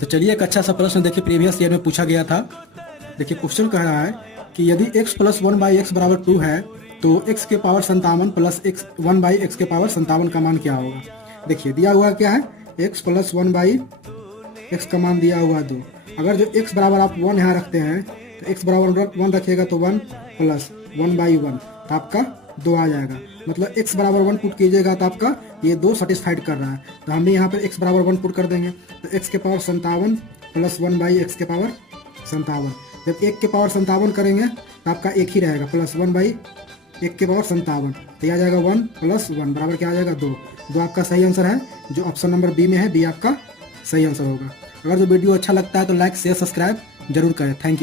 तो चलिए एक अच्छा सा प्रश्न देखिए प्रीवियस ईयर में पूछा गया था। देखिए क्वेश्चन कह रहा है कि यदि x प्लस 1/x बराबर 2 है तो x के पावर 57 प्लस x 1/x के पावर 57 का मान क्या होगा। देखिए दिया हुआ क्या है, x प्लस 1/x का मान दिया हुआ 2। अगर जो x बराबर आप 1 यहाँ रखते हैं तो x बराबर 1 रखिएगा तो 1 प्लस 1/1 तो आपका 2 आ जाएगा। मतलब x बराबर 1 पुट कीजिएगा तो आपका ये 2 सेटिस्फाइड कर रहा है, तो हम भी यहाँ पर x बराबर 1 पुट कर देंगे। तो x के पावर 57 प्लस 1/x के पावर 57। जब 1 के पावर 57 करेंगे तो आपका एक ही रहेगा, प्लस 1/1 के पावर 57, तो यह आ जाएगा 1 प्लस 1 बराबर क्या आ जाएगा 2। दो आपका सही आंसर है, जो ऑप्शन नंबर बी में है, बी आपका सही आंसर होगा। अगर जो वीडियो अच्छा लगता है तो लाइक शेयर सब्सक्राइब जरूर करें। Thank you.